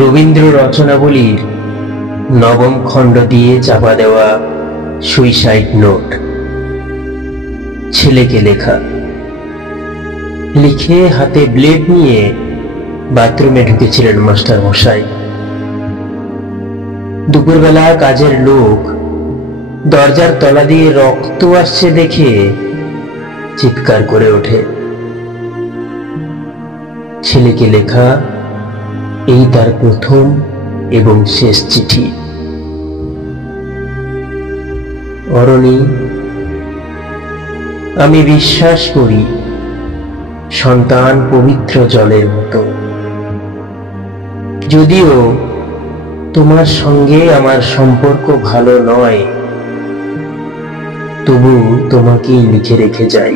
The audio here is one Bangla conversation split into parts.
রবীন্দ্র রচনাবলীর নবম খণ্ড দিয়ে চাপা দেওয়া সুইসাইড নোট। ছেলেকে লেখা। লিখে হাতে ব্লেড নিয়ে বাথরুমে ঢুকেছিলেন মাস্টার মশাই। দুপুরবেলা কাজের লোক দরজার তলা দিয়ে রক্ত আসছে দেখে চিৎকার করে ওঠে। ছেলেকে লেখা এই তার প্রথম এবং শেষ চিঠি। অরণি, আমি বিশ্বাস করি সন্তান পবিত্র জলের মতো। যদিও তোমার সঙ্গে আমার সম্পর্ক ভালো নয়, তবু তোমাকেই লিখে রেখে যাই।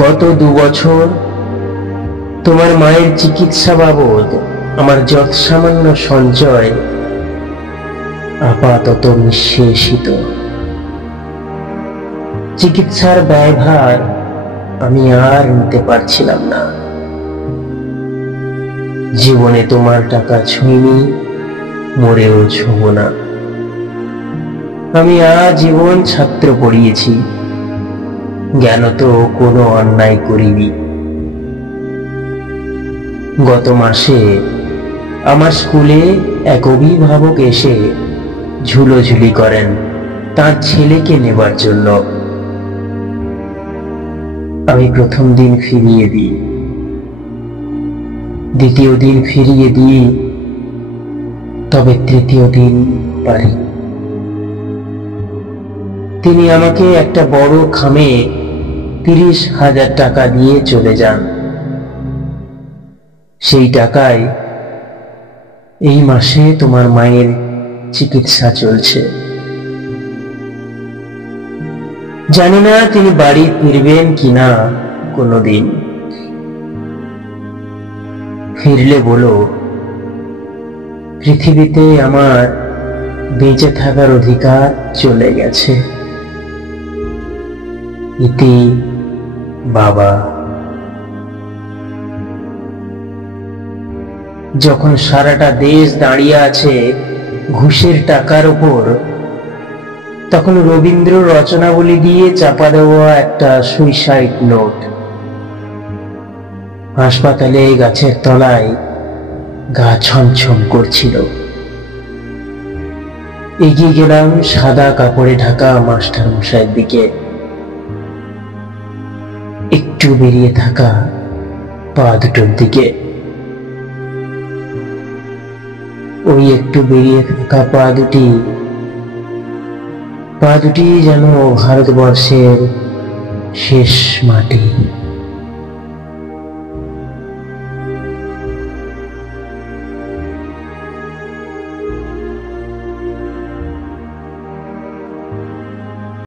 গত 2 বছর তোমার মায়ের চিকিৎসা বাবদ আমার যৎ সামান্য সঞ্চয় আপাতত নিঃশেষিত। চিকিৎসার ব্যয়ভার আমি আর নিতে পারছিলাম না। জীবনে তোমার টাকা ছুঁইনি, মরেও ছোঁব না। আমি আজীবন ছাত্র পড়িয়েছি, জ্ঞানত কোনো অন্যায় করিনি। গত মাসে আমার স্কুলে এক অভিভাবক এসে ঝুলোঝুলি করেন তার ছেলেকে নেবার জন্য। আমি প্রথম দিন ফিরিয়ে দিই, দ্বিতীয় দিন ফিরিয়ে দিই, তবে তৃতীয় দিন পারি। তিনি আমাকে একটা বড় খামে 30,000 টাকা দিয়ে চলে যান। সেই টাকায় এই মাসে তোমার মায়ের চিকিৎসা চলছে। জানি না তিনি বাড়ি ফিরবেন কিনা কোনোদিন। ফিরলে বলো, পৃথিবীতে আমার বেঁচে থাকার অধিকার চলে গেছে। ইতি বাবা। যখন সারাটা দেশ দাঁড়িয়ে আছে ঘুষের টাকার উপর, তখন রবীন্দ্র রচনাবলী দিয়ে চাপা দেওয়া একটা সুইসাইড নোট। হাসপাতালে গাছের তলায় গা ছমছম করছিল। এগিয়ে গেলাম সাদা কাপড়ে ঢাকা মাস্টার মশাইয়ের দিকে। একটু বেরিয়ে থাকা পা দুটোর দিকে। ওই একটু বেরিয়ে থাকা পা দুটি যেন ভারতবর্ষের শেষ মাটি।